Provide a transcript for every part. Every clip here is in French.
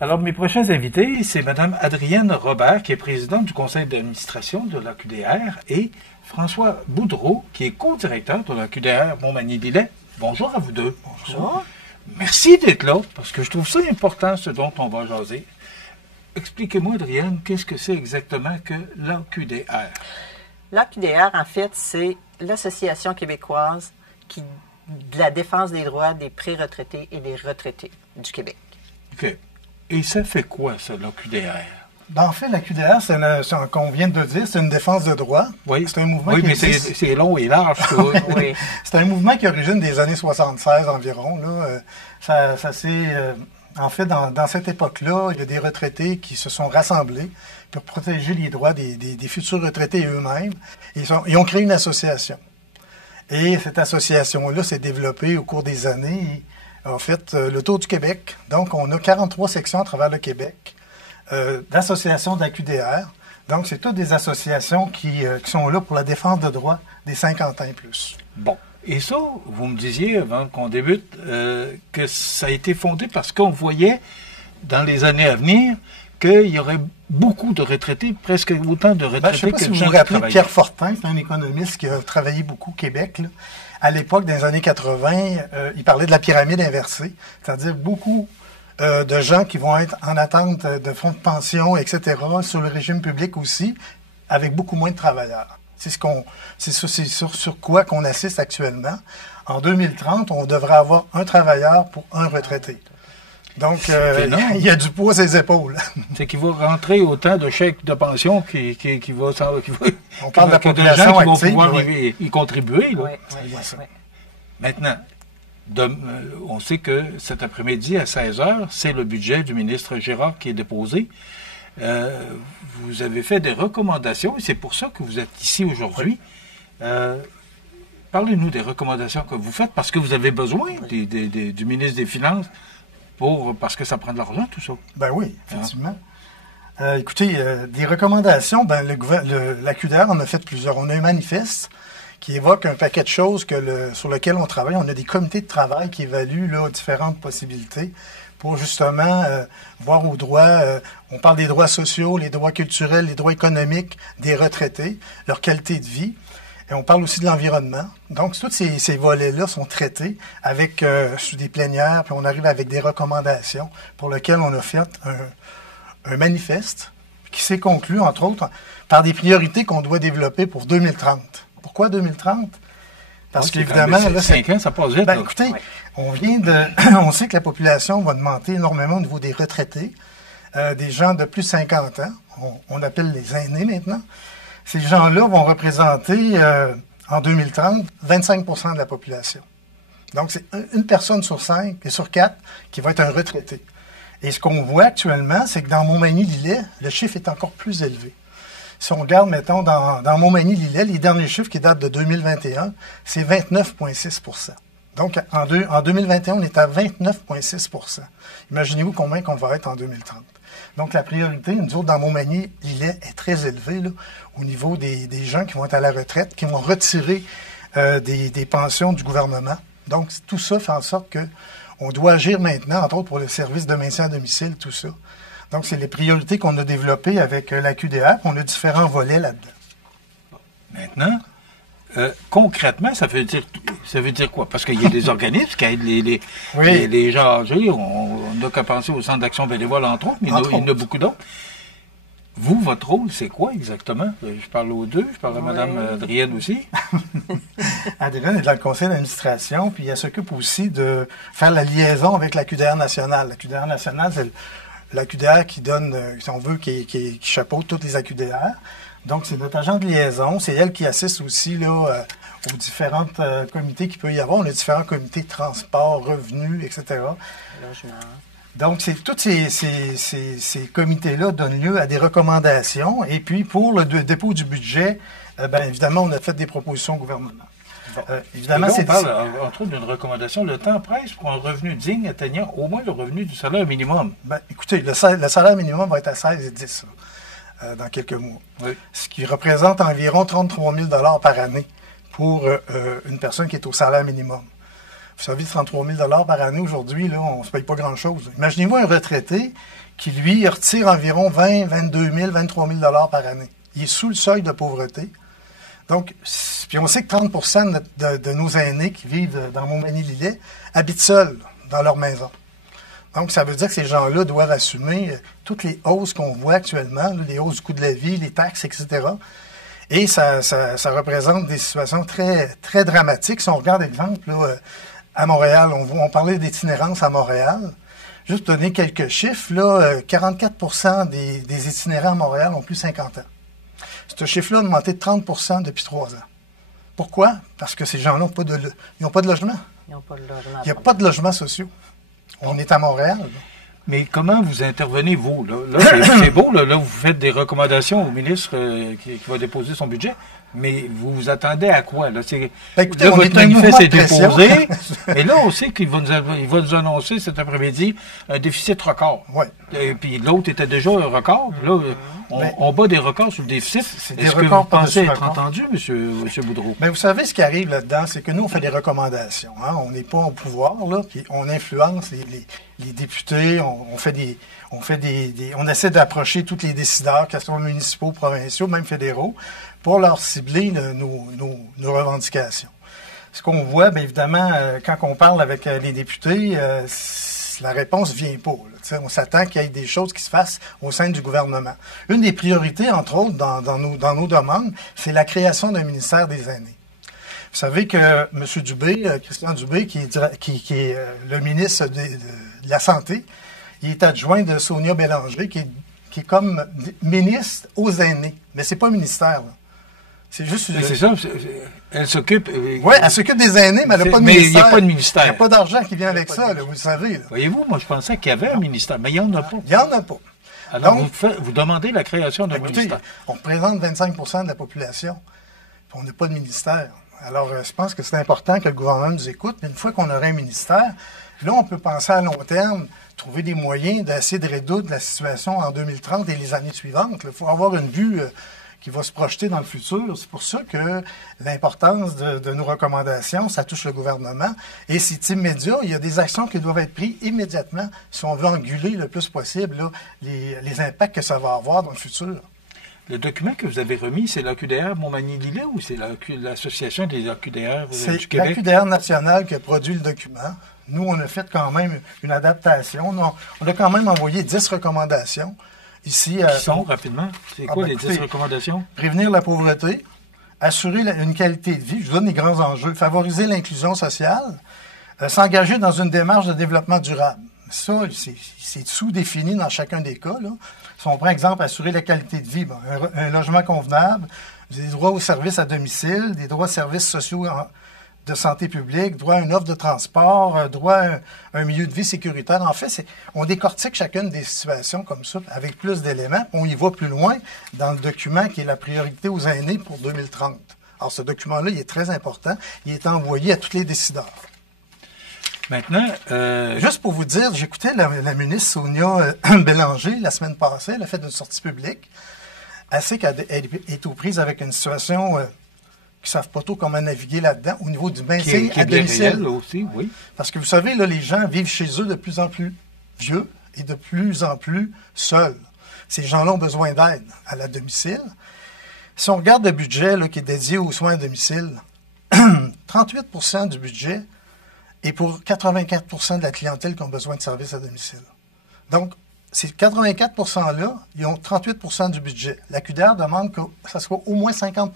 Alors, mes prochains invités, c'est Mme Adrienne Robert, qui est présidente du conseil d'administration de la QDR, et François Boudreau, qui est co-directeur de la QDR Montmagny-Lillet. Bonjour à vous deux. Bonjour. Merci d'être là, parce que je trouve ça important, ce dont on va jaser. Expliquez-moi, Adrienne, qu'est-ce que c'est exactement que l'AQDR? L'AQDR, en fait, c'est l'Association québécoise de la défense des droits des pré-retraités et des retraités du Québec. OK. Et ça fait quoi, ça, l'AQDR? Ben, en fait, la QDR, qu'on vient de dire, c'est une défense de droit. Oui, c'est un mouvement oui, mais c'est long et large. Oui. C'est un mouvement qui origine des années 76 environ. Là. Ça s'est... en fait, dans cette époque-là, il y a des retraités qui se sont rassemblés pour protéger les droits des futurs retraités eux-mêmes. Ils ont créé une association. Et cette association-là s'est développée au cours des années. En fait, le tour du Québec. Donc, on a 43 sections à travers le Québec d'associations d'AQDR. Donc, c'est toutes des associations qui sont là pour la défense de droits des 50 ans et plus. Bon. Et ça, vous me disiez, avant qu'on débute, que ça a été fondé parce qu'on voyait, dans les années à venir, qu'il y aurait beaucoup de retraités, presque autant de retraités que de gens qui travaillent. Je ne sais pas si vous vous rappelez Pierre Fortin, c'est un économiste qui a travaillé beaucoup au Québec. Là. À l'époque, dans les années 80, il parlait de la pyramide inversée, c'est-à-dire beaucoup de gens qui vont être en attente de fonds de pension, etc., sur le régime public aussi, avec beaucoup moins de travailleurs. C'est sur quoi qu'on assiste actuellement. En 2030, on devrait avoir un travailleur pour un retraité. Donc, il y a du poids à ses épaules. C'est qu'il va rentrer autant de chèques de pension qui va... On parle de la population active. Qui vont pouvoir y contribuer. Là. Oui. Maintenant, on sait que cet après-midi, à 16h, c'est le budget du ministre Girard qui est déposé. Vous avez fait des recommandations et c'est pour ça que vous êtes ici aujourd'hui. Parlez-nous des recommandations que vous faites parce que vous avez besoin du ministre des Finances parce que ça prend de l'argent, tout ça. Ben oui, effectivement. Écoutez, des recommandations, la QDR en a fait plusieurs. On a un manifeste qui évoque un paquet de choses sur lesquelles on travaille. On a des comités de travail qui évaluent différentes possibilités pour justement voir aux droits, on parle des droits sociaux, les droits culturels, les droits économiques des retraités, leur qualité de vie. Et on parle aussi de l'environnement. Donc, tous ces volets-là sont traités avec sous des plénières, puis on arrive avec des recommandations pour lesquelles on a fait un manifeste qui s'est conclu, entre autres, par des priorités qu'on doit développer pour 2030. Pourquoi 2030? Parce qu'évidemment, là, 5 ans, ça passe vite. Écoutez, on sait que la population va augmenter énormément au niveau des retraités, des gens de plus de 50 ans. On appelle les aînés maintenant. Ces gens-là vont représenter, en 2030, 25 % de la population. Donc, c'est une personne sur 5 et sur 4 qui va être un retraité. Et ce qu'on voit actuellement, c'est que dans Montmagny-Lillet, le chiffre est encore plus élevé. Si on regarde, mettons, dans Montmagny-Lillet, les derniers chiffres qui datent de 2021, c'est 29,6 %. Donc, en 2021, on est à 29,6 %. Imaginez-vous combien qu'on va être en 2030. Donc, la priorité, nous autres, dans Montmagny-Lillet, est très élevée là, au niveau des gens qui vont être à la retraite, qui vont retirer des pensions du gouvernement. Donc, tout ça fait en sorte qu'on doit agir maintenant, entre autres pour le service de maintien à domicile, tout ça. Donc, c'est les priorités qu'on a développées avec la QDR. On a différents volets là-dedans. Maintenant, concrètement, ça veut dire quoi? Parce qu'il y a des organismes qui aident les gens âgés. On n'a qu'à penser au Centre d'action bénévole, entre autres, mais il y en a beaucoup d'autres. Vous, votre rôle, c'est quoi exactement? Je parle aux deux, je parle à Mme Adrienne aussi. Adrienne est dans le conseil d'administration, puis elle s'occupe aussi de faire la liaison avec la QDR nationale. La QDR nationale, c'est la QDR qui donne, si on veut, qui chapeaute toutes les AQDR. Donc, c'est notre agent de liaison. C'est elle qui assiste aussi là, aux différents comités qu'il peut y avoir. On a différents comités de transport, revenus, etc. Logement. Donc, tous ces comités-là donnent lieu à des recommandations. Et puis, pour le dépôt du budget, évidemment, on a fait des propositions au gouvernement. Évidemment, on parle, entre autres, d'une recommandation. Le temps presse pour un revenu digne atteignant au moins le revenu du salaire minimum. Écoutez, le salaire minimum va être à 16,10 dans quelques mois. Oui. Ce qui représente environ 33 000 par année pour une personne qui est au salaire minimum. Vous savez, 33 000 par année aujourd'hui, là, on ne se paye pas grand-chose. Imaginez-vous un retraité qui, lui, retire environ 20, 22 000, 23 000 par année. Il est sous le seuil de pauvreté. Donc, puis on sait que 30 de nos aînés qui vivent dans Montmagny-Lillet habitent seuls dans leur maison. Donc, ça veut dire que ces gens-là doivent assumer toutes les hausses qu'on voit actuellement, là, les hausses du coût de la vie, les taxes, etc. Et ça représente des situations très, très dramatiques. Si on regarde, exemple, là, à Montréal, on parlait d'itinérance à Montréal. Juste pour donner quelques chiffres, là, 44 des itinérants à Montréal ont plus de 50 ans. Ce chiffre-là a augmenté de 30 depuis 3 ans. Pourquoi? Parce que ces gens-là n'ont pas de logement. Ils n'ont pas de logement. Il n'y a pas de logements sociaux. On est à Montréal. Là. Mais comment vous intervenez, vous? Là c'est beau, là, vous faites des recommandations au ministre qui va déposer son budget, mais vous vous attendez à quoi? Là, écoutez, là on votre est un manifeste est mouvement de déposé, et là, on sait qu'il va nous annoncer cet après-midi un déficit record. Ouais. Et puis l'autre était déjà un record. Là, on bat des records sur le déficit. Est-ce que vous pensez être entendu, M. Boudreau? Bien, vous savez, ce qui arrive là-dedans, c'est que nous, on fait des recommandations. Hein? On n'est pas au pouvoir, là, puis on influence les députés, on essaie d'approcher tous les décideurs, qu'elles soient municipaux, provinciaux, même fédéraux, pour leur cibler nos revendications. Ce qu'on voit, bien évidemment, quand on parle avec les députés, la réponse ne vient pas. Là, on s'attend qu'il y ait des choses qui se fassent au sein du gouvernement. Une des priorités, entre autres, dans nos demandes, c'est la création d'un ministère des aînés. Vous savez que M. Dubé, Christian Dubé, qui est le ministre de la Santé, il est adjoint de Sonia Bélanger, qui est comme ministre aux aînés. Mais c'est pas un ministère, là. C'est juste... C'est ça, elle s'occupe... Oui, elle s'occupe des aînés, mais elle n'a pas de ministère. Mais il n'y a pas de ministère. Il n'y a pas d'argent qui vient avec ça, là, vous le savez. Là. Voyez-vous, moi je pensais qu'il y avait un ministère, mais il n'y en a pas. Il n'y en a pas. Alors, donc, vous demandez la création d'un ministère. On représente 25 de la population, puis on n'a pas de ministère. Alors, je pense que c'est important que le gouvernement nous écoute, mais une fois qu'on aurait un ministère, là, on peut penser à long terme, trouver des moyens d'essayer de résoudre la situation en 2030 et les années suivantes. Il faut avoir une vue qui va se projeter dans le futur. C'est pour ça que l'importance de nos recommandations, ça touche le gouvernement. Et c'est immédiat. Il y a des actions qui doivent être prises immédiatement si on veut engueuler le plus possible là, les impacts que ça va avoir dans le futur. Le document que vous avez remis, c'est l'AQDR Montmagny-Lillet ou c'est l'Association des AQDR du Québec? C'est l'AQDR national qui a produit le document. Nous, on a fait quand même une adaptation. On a quand même envoyé 10 recommandations. Ici, qui sont, rapidement? C'est quoi les 10 recommandations? Prévenir la pauvreté, assurer une qualité de vie, je vous donne les grands enjeux, favoriser l'inclusion sociale, s'engager dans une démarche de développement durable. Ça, c'est sous-défini dans chacun des cas. Là. Si on prend exemple, assurer la qualité de vie, bon, un logement convenable, des droits aux services à domicile, des droits aux services sociaux de santé publique, droit à une offre de transport, droit à un milieu de vie sécuritaire. En fait, on décortique chacune des situations comme ça avec plus d'éléments. On y va plus loin dans le document qui est la priorité aux aînés pour 2030. Alors, ce document-là, il est très important. Il est envoyé à tous les décideurs. Maintenant, juste pour vous dire, j'écoutais la ministre Sonia Bélanger la semaine passée. Elle a fait une sortie publique. Elle sait qu'elle est aux prises avec une situation... qui ne savent pas trop comment naviguer là-dedans, au niveau du maintien à domicile. Aussi, oui. Parce que vous savez, là, les gens vivent chez eux de plus en plus vieux et de plus en plus seuls. Ces gens-là ont besoin d'aide à la domicile. Si on regarde le budget là, qui est dédié aux soins à domicile, 38 du budget est pour 84 de la clientèle qui ont besoin de services à domicile. Donc, ces 84 %-là, ils ont 38 du budget. La QDR demande que ça soit au moins 50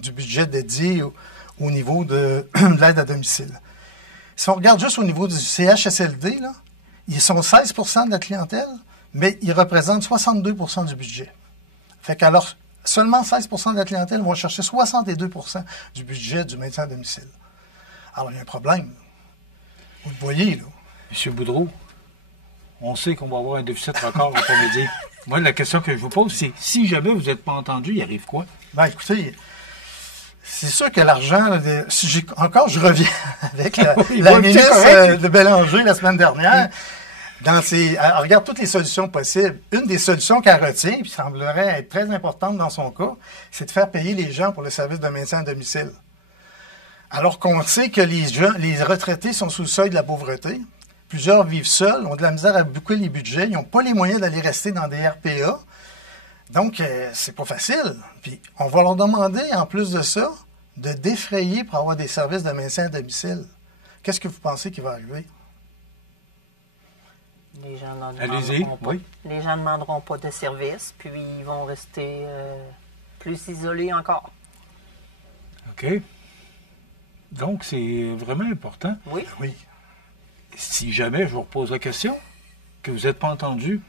du budget dédié au niveau de l'aide à domicile. Si on regarde juste au niveau du CHSLD, là, ils sont 16 de la clientèle, mais ils représentent 62 du budget. Fait qu'alors, seulement 16 de la clientèle vont chercher 62 du budget du maintien à domicile. Alors, il y a un problème. Vous le voyez, là. M. Boudreau, on sait qu'on va avoir un déficit record après-midi. Moi, la question que je vous pose, c'est si jamais vous n'êtes pas entendu, il arrive quoi? Ben, écoutez, c'est sûr que l'argent, je reviens avec la ministre de Bélanger la semaine dernière. Elle regarde toutes les solutions possibles. Une des solutions qu'elle retient, puis semblerait être très importante dans son cas, c'est de faire payer les gens pour le service de maintien à domicile. Alors qu'on sait que les retraités sont sous le seuil de la pauvreté. Plusieurs vivent seuls, ont de la misère à boucler les budgets, ils n'ont pas les moyens d'aller rester dans des RPA. Donc, c'est pas facile. Puis, on va leur demander, en plus de ça, de défrayer pour avoir des services de maintien à domicile. Qu'est-ce que vous pensez qui va arriver? Les gens n'en Allez-y, demanderont pas. oui. Les gens ne demanderont pas de service, puis ils vont rester plus isolés encore. OK. Donc, c'est vraiment important. Oui. Oui. Si jamais je vous repose la question, que vous n'êtes pas entendu,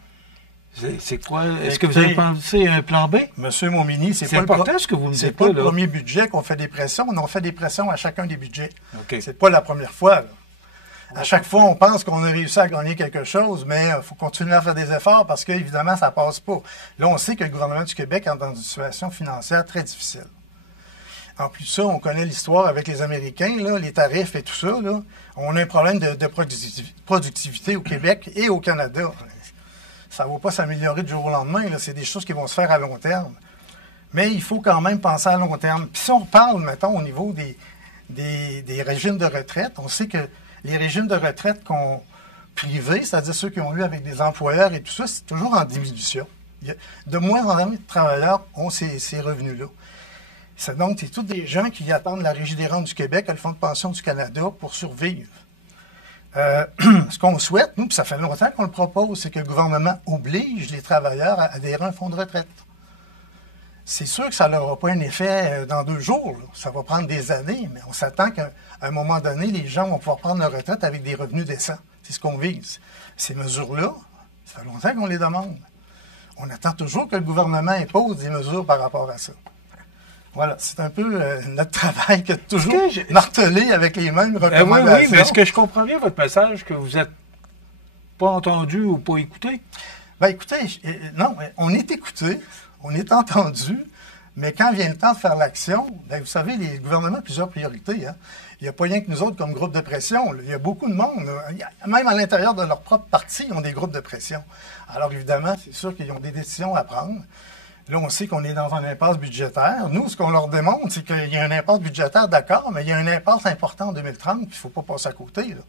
c'est quoi? Est-ce que vous avez pensé à un plan B? Monsieur Montminy, C'est important ce que vous me c'est dites pas là. le premier budget qu'on fait des pressions. On en fait des pressions à chacun des budgets. OK. C'est pas la première fois, là. À chaque fois, on pense qu'on a réussi à gagner quelque chose, mais il faut continuer à faire des efforts parce qu'évidemment, ça passe pas. Là, on sait que le gouvernement du Québec est dans une situation financière très difficile. En plus de ça, on connaît l'histoire avec les Américains, là, les tarifs et tout ça. Là. On a un problème de productivité au Québec et au Canada. Ça ne va pas s'améliorer du jour au lendemain. C'est des choses qui vont se faire à long terme. Mais il faut quand même penser à long terme. Puis si on parle, mettons, au niveau des régimes de retraite, on sait que les régimes de retraite privés, c'est-à-dire ceux qui ont eu avec des employeurs et tout ça, c'est toujours en diminution. De moins en moins de travailleurs ont ces revenus-là. Donc, c'est tous des gens qui attendent la Régie des rentes du Québec, le Fonds de pension du Canada pour survivre. Ce qu'on souhaite, nous, puis ça fait longtemps qu'on le propose, c'est que le gouvernement oblige les travailleurs à adhérer à un fonds de retraite. C'est sûr que ça n'aura pas un effet dans 2 jours. Là. Ça va prendre des années, mais on s'attend qu'à un moment donné, les gens vont pouvoir prendre leur retraite avec des revenus décents. C'est ce qu'on vise. Ces mesures-là, ça fait longtemps qu'on les demande. On attend toujours que le gouvernement impose des mesures par rapport à ça. Voilà, c'est un peu notre travail que de toujours marteler avec les mêmes recommandations. Oui, mais est-ce que je comprends bien votre message que vous n'êtes pas entendu ou pas écouté? Bien, écoutez, non, on est écouté. On est entendu, mais quand vient le temps de faire l'action, bien, vous savez, les gouvernements ont plusieurs priorités. Hein. Il n'y a pas rien que nous autres comme groupe de pression. Là. Il y a beaucoup de monde. Même à l'intérieur de leur propre parti, ils ont des groupes de pression. Alors évidemment, c'est sûr qu'ils ont des décisions à prendre. Là, on sait qu'on est dans un impasse budgétaire. Nous, ce qu'on leur démontre, c'est qu'il y a un impasse budgétaire, d'accord, mais il y a un impasse important en 2030, puis il ne faut pas passer à côté. Là.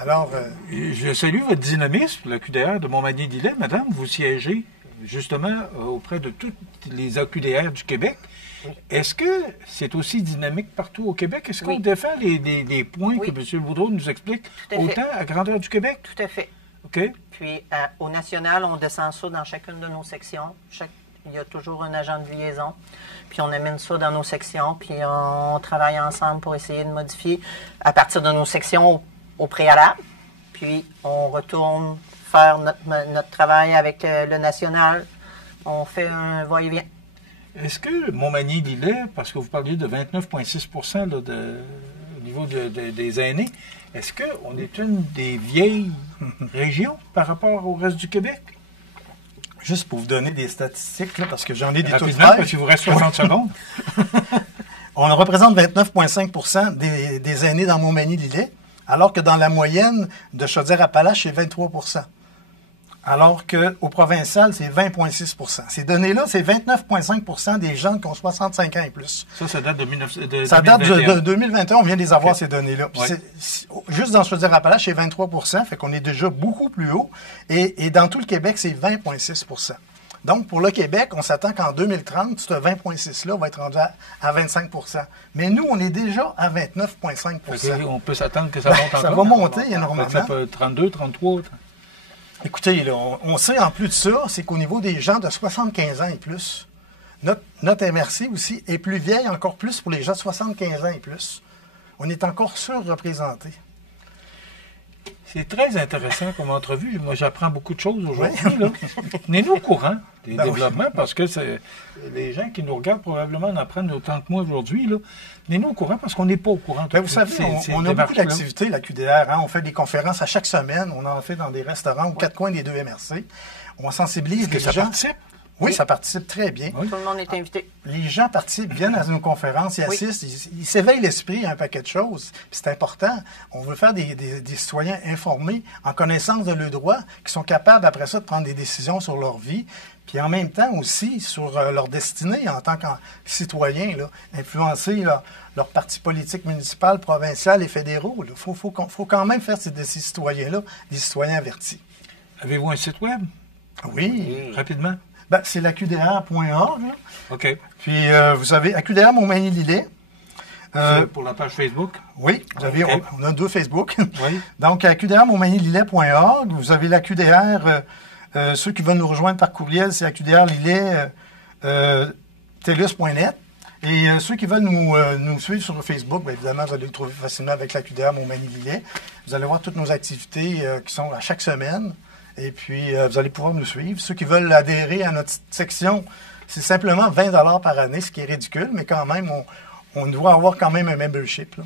Alors... Je salue votre dynamisme, la QDR de Montmagny-Lillet. Madame, vous siégez justement auprès de toutes les AQDR du Québec. Oui. Est-ce que c'est aussi dynamique partout au Québec? Est-ce qu'on défend les points que M. Boudreau nous explique autant à grandeur du Québec? Tout à fait. OK. Puis, au national, on descend ça dans chacune de nos sections. Il y a toujours un agent de liaison. Puis, on amène ça dans nos sections. Puis, on travaille ensemble pour essayer de modifier à partir de nos sections au préalable. Puis, on retourne faire notre travail avec le national. On fait un va-et-vient. Est-ce que Montmagny-Lillet, parce que vous parliez de 29,6 au niveau des aînés, est-ce qu'on est une des vieilles régions par rapport au reste du Québec? Juste pour vous donner des statistiques, là, parce que j'en ai des toutes Rapidement, parce qu'il vous reste 60 secondes. On représente 29,5 des aînés dans Montmagny-Lillet, alors que dans la moyenne de Chaudière-Appalaches, c'est 23 alors qu'au provincial, c'est 20,6 Ces données-là, c'est 29,5 des gens qui ont 65 ans et plus. Ça date de 2021. Ça date de 2021, on vient de les avoir, ces données-là. Ouais. Juste dans Chaudière-Appalaches, c'est 23 fait qu'on est déjà beaucoup plus haut. Et dans tout le Québec, c'est 20,6 Donc, pour le Québec, on s'attend qu'en 2030, ce 20,6-là va être rendu à 25 Mais nous, on est déjà à 29,5 On peut s'attendre que ça monte encore. Ça va monter énormément. Ça peut 32, 33. Écoutez, là, on sait en plus de ça, c'est qu'au niveau des gens de 75 ans et plus, notre MRC aussi est plus vieille encore plus pour les gens de 75 ans et plus. On est encore surreprésentés. C'est très intéressant comme entrevue. Moi, j'apprends beaucoup de choses aujourd'hui. Tenez-nous au courant des développements parce que les gens qui nous regardent probablement en apprennent autant que moi aujourd'hui. Tenez-nous au courant parce qu'on n'est pas au courant. Vous savez, on a beaucoup d'activités, la QDR. Hein? On fait des conférences à chaque semaine. On en fait dans des restaurants aux 4 coins des 2 MRC. On sensibilise les gens. Participe? Oui, ça participe très bien. Tout le monde est invité. Les gens participent, viennent à nos conférences, ils assistent, ils s'éveillent l'esprit à un paquet de choses. Puis c'est important. On veut faire des citoyens informés, en connaissance de leurs droits, qui sont capables après ça de prendre des décisions sur leur vie, puis en même temps aussi sur leur destinée en tant que citoyens, là, influencer leur parti politique municipal, provincial et fédéraux. Il faut quand même faire de ces citoyens-là des citoyens avertis. Avez-vous un site web? Oui. Rapidement. Ben, c'est l'aqdr.org. OK. Puis vous avez AQDR Montmagny-Lillet. Pour la page Facebook? Oui, vous avez, OK. on a 2 Facebook. Oui. Donc, AQDR Montmagny-Lillet.org. Vous avez l'AQDR, ceux qui veulent nous rejoindre par courriel, c'est AQDR-Lillet, telus.net. Et ceux qui veulent nous suivre sur Facebook, bien évidemment, vous allez le trouver facilement avec l'AQDR Montmagny-Lillet. Vous allez voir toutes nos activités qui sont à chaque semaine. Et puis, vous allez pouvoir nous suivre. Ceux qui veulent adhérer à notre section, c'est simplement 20 $ par année, ce qui est ridicule, mais quand même, on doit avoir quand même un membership, là.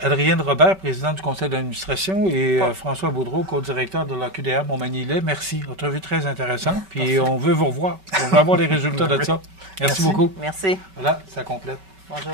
Adrienne Robert, présidente du conseil d'administration, et François Boudreau, co-directeur de l'AQDR Montmagny-Lillet. Merci. Entrevue très intéressante. Puis Merci. on veut vous revoir. On veut avoir les résultats de ça. Merci beaucoup. Merci. Voilà, ça complète. Bonjour.